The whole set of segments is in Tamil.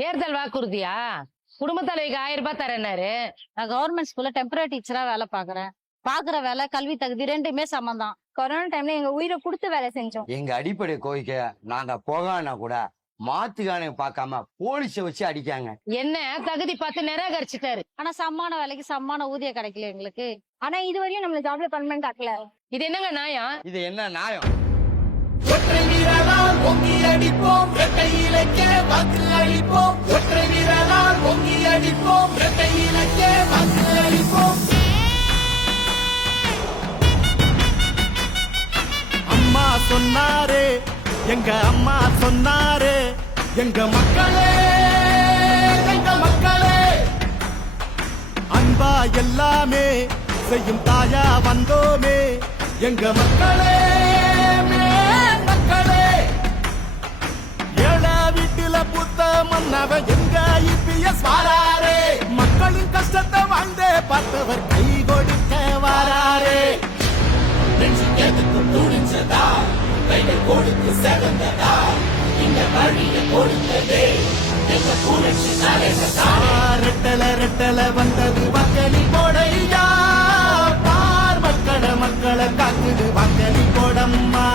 தேர்தல் வாக்குறுதியா? குடும்ப தலைவிக்கு 1000 ரூபாய் தரேன்னாரு. நான் கவர்மெண்ட் ஸ்கூல்ல டெம்பரரி டீச்சரா வேலை பாக்குறேன். பாக்குற வேலை கல்வி தகுதி ரெண்டுமே சமம். கொரோனா டைம்ல எங்க உயிரை கொடுத்து வேலை செஞ்சோம். எங்க அடிப்படை கோரிக்கை நாங்க போகானா கூட மாத்துக்கான பார்க்காம போலீஸ வச்சு அடிக்காங்க. என்ன தகுதி பார்த்து நிராகரிச்சுட்டாரு. ஆனா சம்மான வேலைக்கு சம்மான ஊதியம் கிடைக்கல எங்களுக்கு. ஆனா இதுவரையும் நம்மள ஜாப்ல பர்மனன்ட் ஆக்கல. இது என்னங்க நியாயம்? இது என்ன நியாயம்? ஒற்றை வீரலால் பொங்கி அடிப்போம், இரட்டை இலக்க வாக்கு அளிப்போம். ஒற்றை வீரலால் பொங்கி அடிப்போம், இரட்டை இலக்க வாக்கு அளிப்போம். அம்மா சொன்னாரே, எங்க அம்மா சொன்னாரே, எங்க மக்களே, எங்க மக்களே, அன்பா எல்லாமே செய்யும் தாயா வந்தோமே, எங்க மக்களே, மக்களே. ஏழ வீட்டுல புத்த மன்னவ எங்க இபிஎஸ் வாராரே, மக்களின் கஷ்டத்தை வாழ்ந்தே பார்த்தவர் கை கொடுக்க வாராரே. நெஞ்சுக்கு துணிச்சதா, கைகள் கொடுத்து செவந்ததா, இந்த வழியை கொடுத்ததே எங்க புரட்சி தலைவதா. ரெட்டல ரெட்டல வந்தது வாக்களி போடையா, பார் மக்களை காக்குது வாக்களி போடம்மா.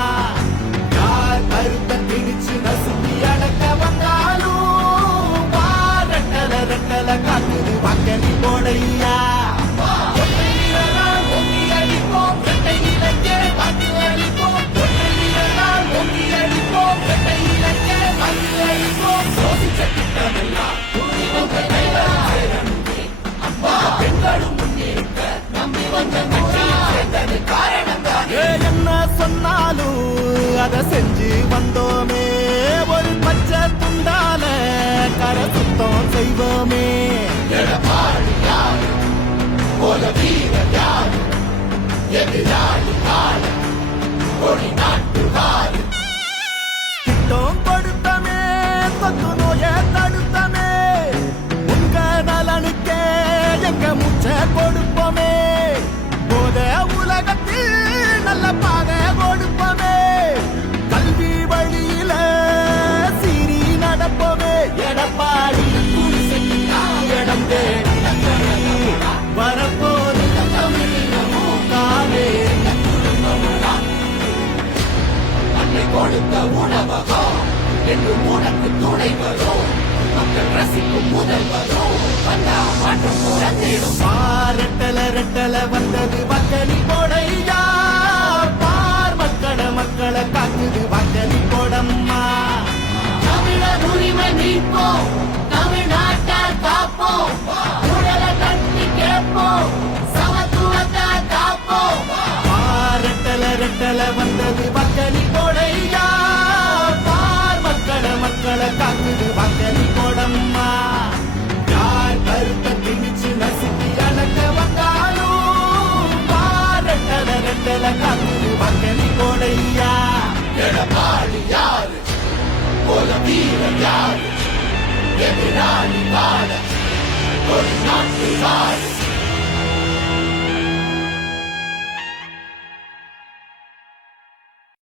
யார் கருத்தை திணிச்சு நசுக்கி அடக்க வந்தாலும் பார் ரெட்டல ரெட்டல காக்குது வாக்களி போடையா. என்ன சொன்னாலும் அதை செஞ்சு வந்தோமே, ஒரு பச்சை துண்டால கரை சுத்தம் செய்வோமே. திட்டம் கொடுத்தமே, தொத்து நோய தடுத்தமே, உங்க நலனுக்கே எங்க மூச்சை கொடுப்போமே. போத உலகத்தில் நல்ல பாதை கொடுப்போமே, கல்வி வழியில சீரி நடப்போமே. எடப்பாடி இடம் தேடி வரப்போது கொடுத்த உணவகம் என்று உனக்கு துணை வரும், மக்கள் ரசிக்கும் முதல்வரும் மாற்றம் குறைந்திடும். ரெட்டல ரெட்டல வந்தது வாக்களி போடையா, பார் மக்களை காக்குது வாக்களி போடம்மா. தமிழர் உரிமை மீட்போம், தமிழ்நாட்டால் காப்போம், உடலை தட்டி கேட்போம், சமத்துவத்தை காப்போம். ரெட்டல ரெட்டல வந்தது வாக்களி போடையா, பார் மக்களை காக்குது வாக்களி போடம்மா. யார் கருத்தை திணிச்சு நசுக்கி அடக்க வந்தாலும் பார் ரெட்டல ரெட்டல காக்குது வாக்களி போடையா. எடப்பாடி யாரு, போல வீரர் யாரு, எதிராளி வாழ ஒரு நாட்டு வாழ.